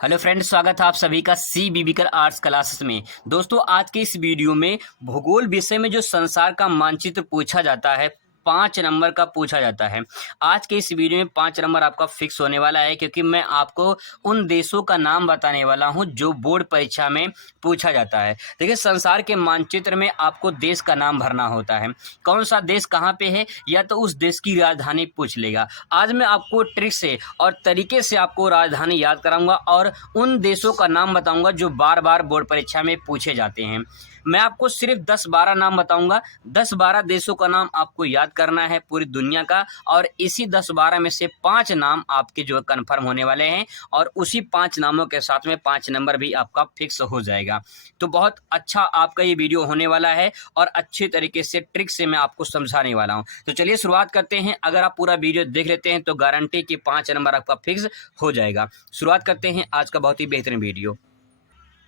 Hello friends, स्वागत है आप सभी का CBB कर आर्ट्स क्लासेस में। दोस्तों, आज के इस वीडियो में भूगोल विषय में जो संसार का मानचित्र पूछा जाता है 5 नंबर का पूछा जाता है। आज के इस वीडियो में 5 नंबर आपका फिक्स होने वाला है, क्योंकि मैं आपको उन देशों का नाम बताने वाला हूं जो बोर्ड परीक्षा में पूछा जाता है। देखिए, संसार के मानचित्र में आपको देश का नाम भरना होता है। कौन सा देश कहाँ पे है, या तो उस देश की राजधानी पूछ लेगा। आज मैं आपको ट्रिक से और तरीके से आपको राजधानी याद कराऊंगा और उन देशों का नाम बताऊंगा जो बार बार बोर्ड परीक्षा में पूछे जाते हैं। मैं आपको सिर्फ 10-12 नाम बताऊंगा। 10-12 देशों का नाम आपको याद करना है पूरी दुनिया का, और इसी 10-12 में से 5 नाम आपके जो कंफर्म होने वाले हैं, और उसी 5 नामों के साथ में 5 नंबर भी आपका फिक्स हो जाएगा। तो बहुत अच्छा आपका ये वीडियो होने वाला है और अच्छे तरीके से ट्रिक से मैं आपको समझाने वाला हूँ। तो चलिए शुरुआत करते हैं। अगर आप पूरा वीडियो देख लेते हैं तो गारंटी कि 5 नंबर आपका फिक्स हो जाएगा। शुरुआत करते हैं आज का बहुत ही बेहतरीन वीडियो।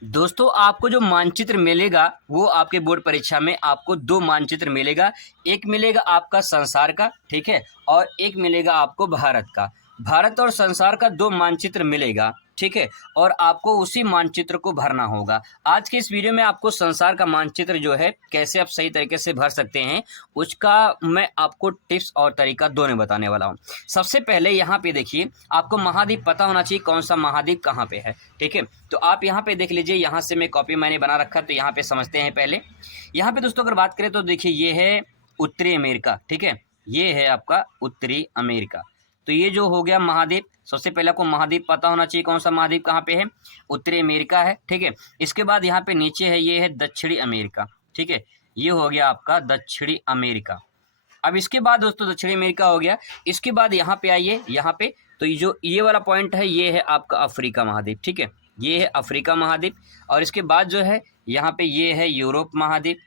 दोस्तों, आपको जो मानचित्र मिलेगा वो आपके बोर्ड परीक्षा में आपको 2 मानचित्र मिलेगा। एक मिलेगा आपका संसार का, ठीक है, और एक मिलेगा आपको भारत का। भारत और संसार का 2 मानचित्र मिलेगा, ठीक है, और आपको उसी मानचित्र को भरना होगा। आज के इस वीडियो में आपको संसार का मानचित्र जो है कैसे आप सही तरीके से भर सकते हैं, उसका मैं आपको टिप्स और तरीका दोनों बताने वाला हूँ। सबसे पहले यहाँ पे देखिए, आपको महाद्वीप पता होना चाहिए कौन सा महाद्वीप कहाँ पे है, ठीक है। तो आप यहाँ पे देख लीजिए, यहाँ से मैं कॉपी मैंने बना रखा, तो यहाँ पे समझते हैं पहले। यहाँ पे दोस्तों अगर बात करें तो देखिए, ये है उत्तरी अमेरिका, ठीक है, ये है आपका उत्तरी अमेरिका। तो ये जो हो गया महाद्वीप। सबसे पहले आपको महाद्वीप पता होना चाहिए कौन सा महाद्वीप कहाँ पे है, उत्तरी अमेरिका है, ठीक है। इसके बाद यहाँ पे नीचे है, ये है दक्षिणी अमेरिका, ठीक है, ये हो गया आपका दक्षिणी अमेरिका। अब इसके बाद दोस्तों दक्षिणी अमेरिका हो गया। इसके बाद यहाँ पे आइए, यहाँ पे तो ये जो ये वाला पॉइंट है, ये है आपका अफ्रीका महाद्वीप, ठीक है, ये है अफ्रीका महाद्वीप। और इसके बाद जो है यहाँ पे ये है यूरोप महाद्वीप,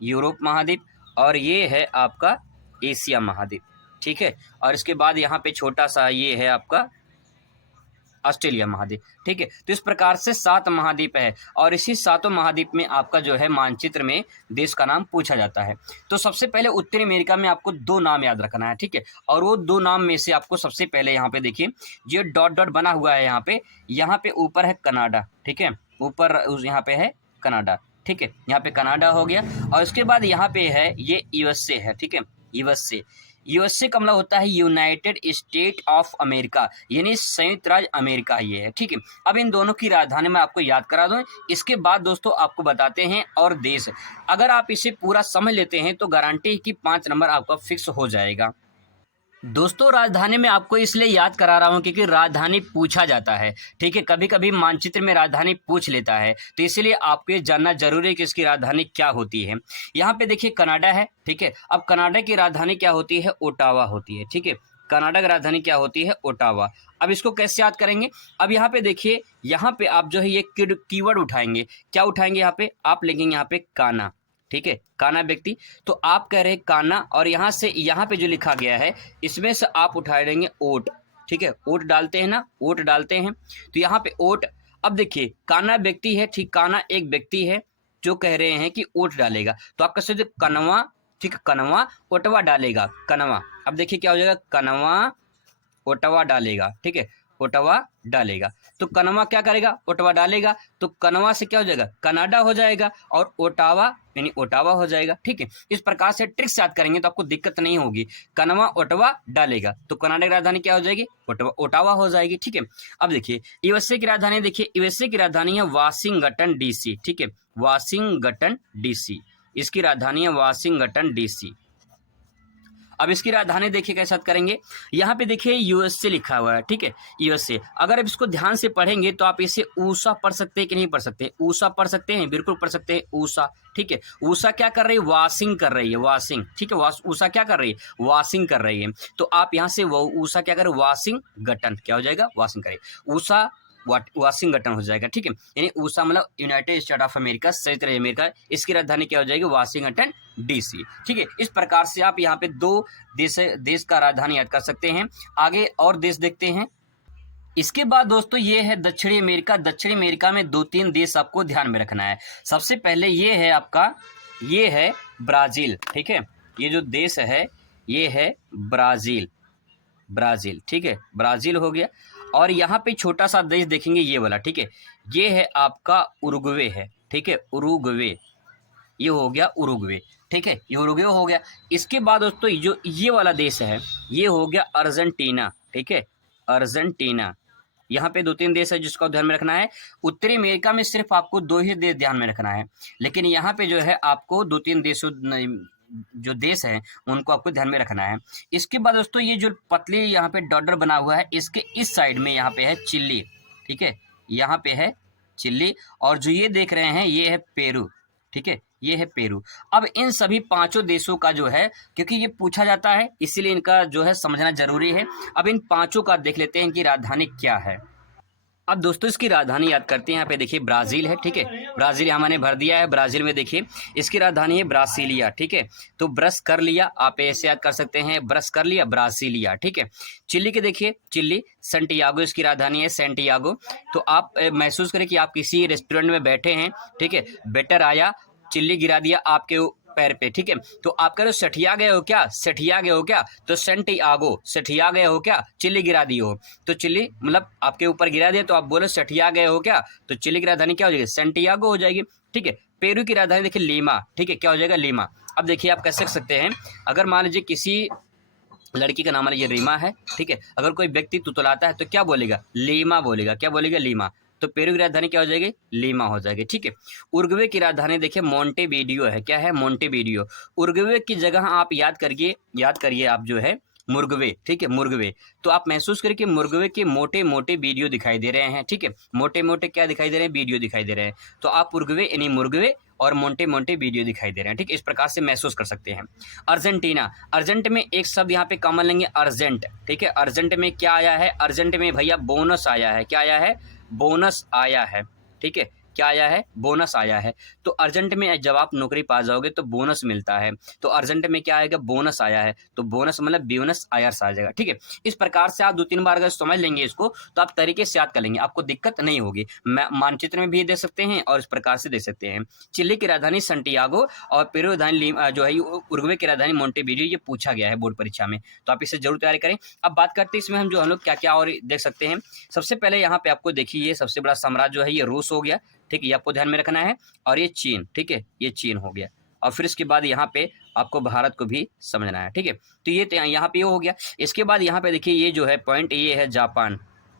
यूरोप महाद्वीप, और ये है आपका एशिया महाद्वीप, ठीक है। और इसके बाद यहाँ पे छोटा सा ये है आपका ऑस्ट्रेलिया महाद्वीप, ठीक है। तो इस प्रकार से 7 महाद्वीप है, और इसी 7 महाद्वीप में आपका जो है मानचित्र में देश का नाम पूछा जाता है। तो सबसे पहले उत्तरी अमेरिका में आपको 2 नाम याद रखना है, ठीक है। और वो 2 नाम में से आपको सबसे पहले यहाँ पे देखिए, जो डॉट डॉट बना हुआ है यहाँ पे ऊपर है कनाडा, ठीक है, ऊपर यहाँ पे है कनाडा, ठीक है, यहाँ पे कनाडा हो गया। और उसके बाद यहाँ पे है ये यूएसए है, ठीक है, यूएसए। यूएसए का मतलब होता है यूनाइटेड स्टेट ऑफ अमेरिका, यानी संयुक्त राज्य अमेरिका ये है, ठीक है। अब इन दोनों की राजधानी मैं आपको याद करा दूं। इसके बाद दोस्तों आपको बताते हैं और देश। अगर आप इसे पूरा समझ लेते हैं तो गारंटी है कि 5 नंबर आपका फिक्स हो जाएगा। दोस्तों, राजधानी में आपको इसलिए याद करा रहा हूँ क्योंकि राजधानी पूछा जाता है, ठीक है। कभी कभी मानचित्र में राजधानी पूछ लेता है, तो इसलिए आपको ये जानना जरूरी है कि इसकी राजधानी क्या होती है। यहाँ पे देखिए कनाडा है, ठीक है। अब कनाडा की राजधानी क्या होती है, ओटावा होती है, ठीक है। कनाडा की राजधानी क्या होती है, ओटावा। अब इसको कैसे याद करेंगे, अब यहाँ पे देखिए, यहाँ पे आप जो है ये कीवर्ड उठाएंगे। क्या उठाएंगे, यहाँ पे आप लिखेंगे यहाँ पे काना, ठीक है, काना व्यक्ति। तो आप कह रहे हैं काना, और यहाँ से यहाँ पे जो लिखा गया है इसमें से आप उठा देंगे ओट, ठीक है, ओट डालते हैं ना, ओट डालते हैं, तो यहाँ पे ओट। अब देखिए काना व्यक्ति है, ठीक, काना एक व्यक्ति है जो कह रहे हैं कि ओट डालेगा, तो आप कह सकते कनवा, ठीक, कनवा ओटवा डालेगा, कनवा। अब देखिए क्या हो जाएगा, कनवा ओटवा डालेगा, ठीक है, ओटावा डालेगा। तो कनवा क्या करेगा, ओटावा डालेगा, तो कनवा से क्या हो जाएगा, कनाडा हो जाएगा, और ओटावा यानी ओटावा हो जाएगा, ठीक है। इस प्रकार से ट्रिक्स याद करेंगे तो आपको दिक्कत नहीं होगी। कनवा ओटावा डालेगा तो कनाडा की राजधानी क्या हो जाएगी, ओटावा हो जाएगी, ठीक है। अब देखिए यूएसए की राजधानी, देखिए यूएसए की राजधानी है वाशिंगटन डीसी, ठीक है, वाशिंगटन डीसी, इसकी राजधानी है वाशिंगटन डीसी। अब इसकी राजधानी देखिए कैसे याद करेंगे, यहाँ पे देखिए यूएसए लिखा हुआ है, ठीक है, यूएसए। अगर आप इसको ध्यान से पढ़ेंगे तो आप इसे ऊषा पढ़ सकते हैं कि नहीं पढ़ सकते, ऊषा पढ़ सकते हैं, बिल्कुल पढ़ सकते हैं, ऊषा, ठीक है। ऊषा क्या कर रही है, वॉशिंग कर रही है, वॉशिंग, ठीक है, ऊषा क्या कर रही है, वॉशिंग कर रही है। तो आप यहाँ से ऊषा क्या करे, वाशिंगटन, क्या हो जाएगा, वॉशिंग करे, ऊषा वाशिंगटन हो जाएगा, ठीक है। यानी ऊषा मतलब यूनाइटेड स्टेट ऑफ अमेरिका, संयुक्त राज्य अमेरिका, इसकी राजधानी क्या हो जाएगी, वाशिंगटन डीसी, ठीक है। इस प्रकार से आप यहाँ पे 2 देश का राजधानी याद कर सकते हैं। आगे और देश देखते हैं। इसके बाद दोस्तों ये है दक्षिणी अमेरिका। दक्षिणी अमेरिका में 2-3 देश आपको ध्यान में रखना है। सबसे पहले ये है आपका, ये है ब्राजील, ठीक है, ये जो देश है ये है ब्राजील, ब्राजील, ठीक है, ब्राजील हो गया। और यहाँ पे छोटा सा देश देखेंगे ये वाला, ठीक है, ये है आपका उरुग्वे है, ठीक है, उरुग्वे, ये हो गया उरुग्वे, ठीक है, ये उरुग्वे हो गया। इसके बाद दोस्तों जो ये वाला देश है ये हो गया अर्जेंटीना, ठीक है, अर्जेंटीना। यहाँ पे 2-3 देश है जिसको ध्यान में रखना है। उत्तरी अमेरिका में सिर्फ आपको 2 ही देश ध्यान में रखना है, लेकिन यहाँ पे जो है आपको 2-3 देशों जो देश है उनको आपको ध्यान में रखना है। इसके बाद दोस्तों ये जो पतली यहाँ पे डॉलर बना हुआ है इसके इस साइड में यहाँ पे है चिल्ली, ठीक है, यहाँ पे है चिल्ली, और जो ये देख रहे हैं ये है पेरू, ठीक है, ये है पेरू। अब इन सभी 5 देशों का जो है, क्योंकि ये पूछा जाता है इसीलिए इनका जो है समझना जरूरी है। अब इन 5 का देख लेते हैं इनकी राजधानी क्या है। अब दोस्तों इसकी राजधानी याद करते हैं। यहाँ पे देखिए ब्राज़ील है, ठीक है, ब्राज़ील यहाँ मैंने भर दिया है। ब्राज़ील में देखिए इसकी राजधानी है ब्रासिलिया, ठीक है, तो ब्रश कर लिया, आप ऐसे याद कर सकते हैं, ब्रश कर लिया ब्रासिलिया, ठीक है। चिली के देखिए चिली, सैंटियागो इसकी राजधानी है, सैंटियागो। तो आप महसूस करें कि आप किसी रेस्टोरेंट में बैठे हैं, ठीक है, वेटर आया, चिल्ली गिरा दिया आपके पैर पे, ठीक है, तो आप कह रहे हो सठिया गए हो क्या, सठिया गए हो क्या, तो सैंटियागो, सठिया गए हो क्या, चिल्ली गिरा दी हो, तो चिल्ली मतलब आपके ऊपर गिरा दिया तो आप बोलो सठिया गए हो क्या, तो चिल्ली की राजधानी क्या हो जाएगी, सैंटियागो हो जाएगी, ठीक है। पेरू की राजधानी देखिए लीमा, ठीक है, क्या हो जाएगा, लीमा। अब देखिए आप कैसे सकते हैं, अगर मान लीजिए किसी लड़की का नाम मान लीजिए रीमा है, ठीक है, अगर कोई व्यक्ति तुतलाता है तो क्या बोलेगा, लीमा बोलेगा, क्या बोलेगा, लीमा। तो पेरू की राजधानी क्या हो जाएगी, लीमा हो जाएगी, ठीक है। उरुग्वे की राजधानी देखिए मोंटेवीडियो है, क्या है, मोंटेवीडियो। उरुग्वे की जगह आप याद करिए आप जो है मुर्गवे, ठीक है, मुर्गवे। तो आप महसूस करिए कि मुर्गवे के मोटे मोटे वीडियो दिखाई दे रहे हैं, ठीक है, मोटे मोटे क्या दिखाई दे रहे हैं, वीडियो दिखाई दे रहे हैं। तो आप उरुग्वे यानी मुर्गवे और मोटे मोटे वीडियो दिखाई दे रहे हैं, ठीक है, इस प्रकार से महसूस कर सकते हैं। अर्जेंटीना, अर्जेंट में एक शब्द यहाँ पे कॉमन लेंगे, अर्जेंट, ठीक है। अर्जेंट में क्या आया है, अर्जेंट में भैया बोनस आया है, क्या आया है, बोनस आया है, ठीक है, क्या आया है, बोनस आया है। तो अर्जेंट में जब आप नौकरी पा जाओगे तो बोनस मिलता है, तो अर्जेंट में क्या आएगा, बोनस आया है, तो बोनस मतलब बोनस आयर्स आ जाएगा, ठीक है। इस प्रकार से आप 2-3 बार अगर समझ लेंगे इसको तो आप तरीके से याद कर लेंगे, आपको दिक्कत नहीं होगी। मानचित्र में भी दे सकते हैं और इस प्रकार से दे सकते हैं। चिली की राजधानी सैंटियागो और पेरू राजधानी जो है उरुग्वे की राजधानी मोंटेवीडियो, ये पूछा गया है बोर्ड परीक्षा में, तो आप इसे जरूर तैयारी करें। अब बात करते हैं इसमें हम लोग क्या क्या और देख सकते हैं। सबसे पहले यहाँ पे आपको देखिए ये सबसे बड़ा साम्राज्य जो है ये रूस हो गया, ठीक है, ये आपको ध्यान में रखना है, और ये चीन, ठीक है, ये चीन हो गया। और फिर इसके बाद यहाँ पे आपको भारत को भी समझना है, ठीक है, तो ये यहाँ पे ये हो गया। इसके बाद यहाँ पे देखिए ये जो है पॉइंट, ये है जापान,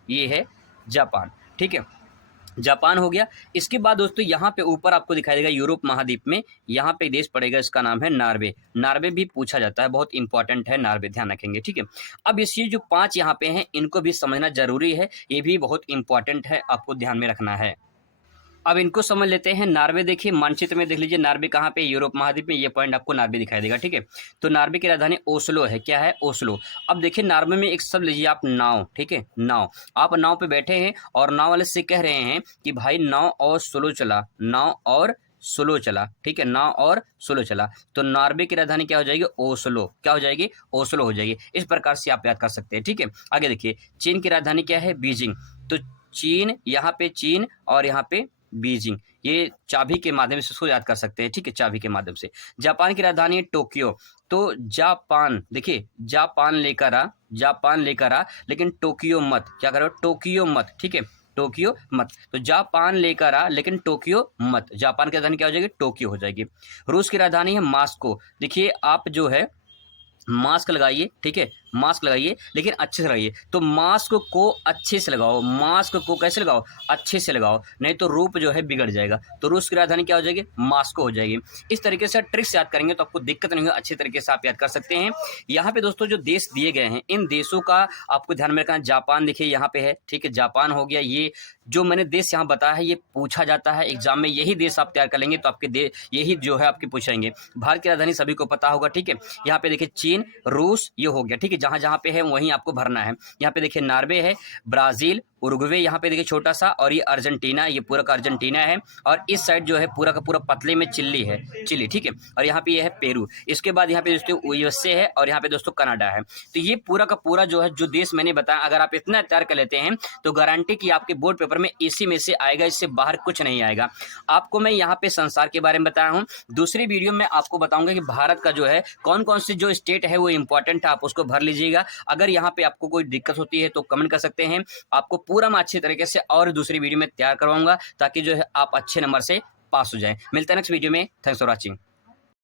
ये है जापान, ठीक है, जापान हो गया। इसके बाद दोस्तों यहाँ पे ऊपर आपको दिखाई देगा यूरोप महाद्वीप में यहाँ पे देश पड़ेगा, इसका नाम है नॉर्वे। नॉर्वे भी पूछा जाता है, बहुत इंपॉर्टेंट है नॉर्वे, ध्यान रखेंगे, ठीक है। अब इस जो 5 यहाँ पे हैं इनको भी समझना जरूरी है, ये भी बहुत इंपॉर्टेंट है, आपको ध्यान में रखना है। अब इनको समझ लेते हैं। नॉर्वे देखिए मानचित्र में देख लीजिए, नॉर्वे कहाँ पे, यूरोप महाद्वीप में, ये पॉइंट आपको नॉर्वे दिखाई देगा, ठीक है। तो नॉर्वे की राजधानी ओस्लो है, क्या है, ओस्लो। अब देखिए नॉर्वे में एक शब्द लीजिए आप, नाव, ठीक है, नाव। आप नाव पे बैठे हैं और नाव वाले से कह रहे हैं कि भाई नाव और स्लो चला, नाव और स्लो चला, ठीक है, नाव और स्लो चला। तो नॉर्वे की राजधानी क्या हो जाएगी, ओस्लो, क्या हो जाएगी, ओस्लो हो जाएगी। इस प्रकार से आप याद कर सकते हैं, ठीक है। आगे देखिए चीन की राजधानी क्या है, बीजिंग। तो चीन, यहाँ पे चीन और यहाँ पे बीजिंग, ये चाबी के माध्यम से इसको याद कर सकते हैं, ठीक है, चाबी के माध्यम से। जापान की राजधानी है टोक्यो। तो जापान देखिए, जापान लेकर आ लेकिन टोक्यो मत, क्या करो, टोक्यो मत, ठीक है, टोक्यो मत। तो जापान लेकर आ लेकिन टोक्यो मत। जापान की राजधानी क्या हो जाएगी, टोक्यो हो जाएगी। रूस की राजधानी है मॉस्को। देखिए आप जो है मास्क लगाइए, ठीक है, मास्क लगाइए लेकिन अच्छे से लगाइए। तो मास्क को अच्छे से लगाओ, मास्क को कैसे लगाओ, अच्छे से लगाओ, नहीं तो रूप जो है बिगड़ जाएगा। तो रूस की राजधानी क्या हो जाएगी, मास्को हो जाएगी। इस तरीके से ट्रिक्स याद करेंगे तो आपको दिक्कत नहीं होगी, अच्छे तरीके से आप याद कर सकते हैं। यहाँ पे दोस्तों जो देश दिए गए हैं इन देशों का आपको ध्यान में रखना। जापान देखिए यहाँ पे है, ठीक है, जापान हो गया। ये जो मैंने देश यहाँ बताया है ये पूछा जाता है एग्जाम में, यही देश आप तैयार कर लेंगे तो आपके यही जो है आपके पूछेंगे। भारत की राजधानी सभी को पता होगा, ठीक है। यहाँ पे देखिए चीन, रूस, ये हो गया, ठीक है, जहाँ जहाँ पे है वहीं आपको भरना है। यहाँ पे देखिए नॉर्वे है, ब्राजील, उरुग्वे यहाँ पे देखिए छोटा सा, और ये अर्जेंटीना, ये पूरा का अर्जेंटीना है, और इस साइड जो है पूरा का पूरा पतले में चिली है, चिली, ठीक है। और यहाँ पे ये है पेरू। इसके बाद यहाँ पे दोस्तों यूएसए है, और यहाँ पे दोस्तों कनाडा है। तो ये पूरा का पूरा जो है जो देश मैंने बताया, अगर आप इतना तैयार कर लेते हैं तो गारंटी कि आपके बोर्ड पेपर में इसी में से आएगा, इससे बाहर कुछ नहीं आएगा। आपको मैं यहाँ पे संसार के बारे में बताया हूँ। दूसरी वीडियो में आपको बताऊंगा कि भारत का जो है कौन कौन सी जो स्टेट है वो इंपॉर्टेंट है, आप उसको भर लीजिएगा। अगर यहाँ पे आपको कोई दिक्कत होती है तो कमेंट कर सकते हैं, आपको पूरा मैं अच्छी तरीके से और दूसरी वीडियो में तैयार करवाऊंगा, ताकि जो है आप अच्छे नंबर से पास हो जाएं। मिलते हैं नेक्स्ट वीडियो में। Thanks for watching.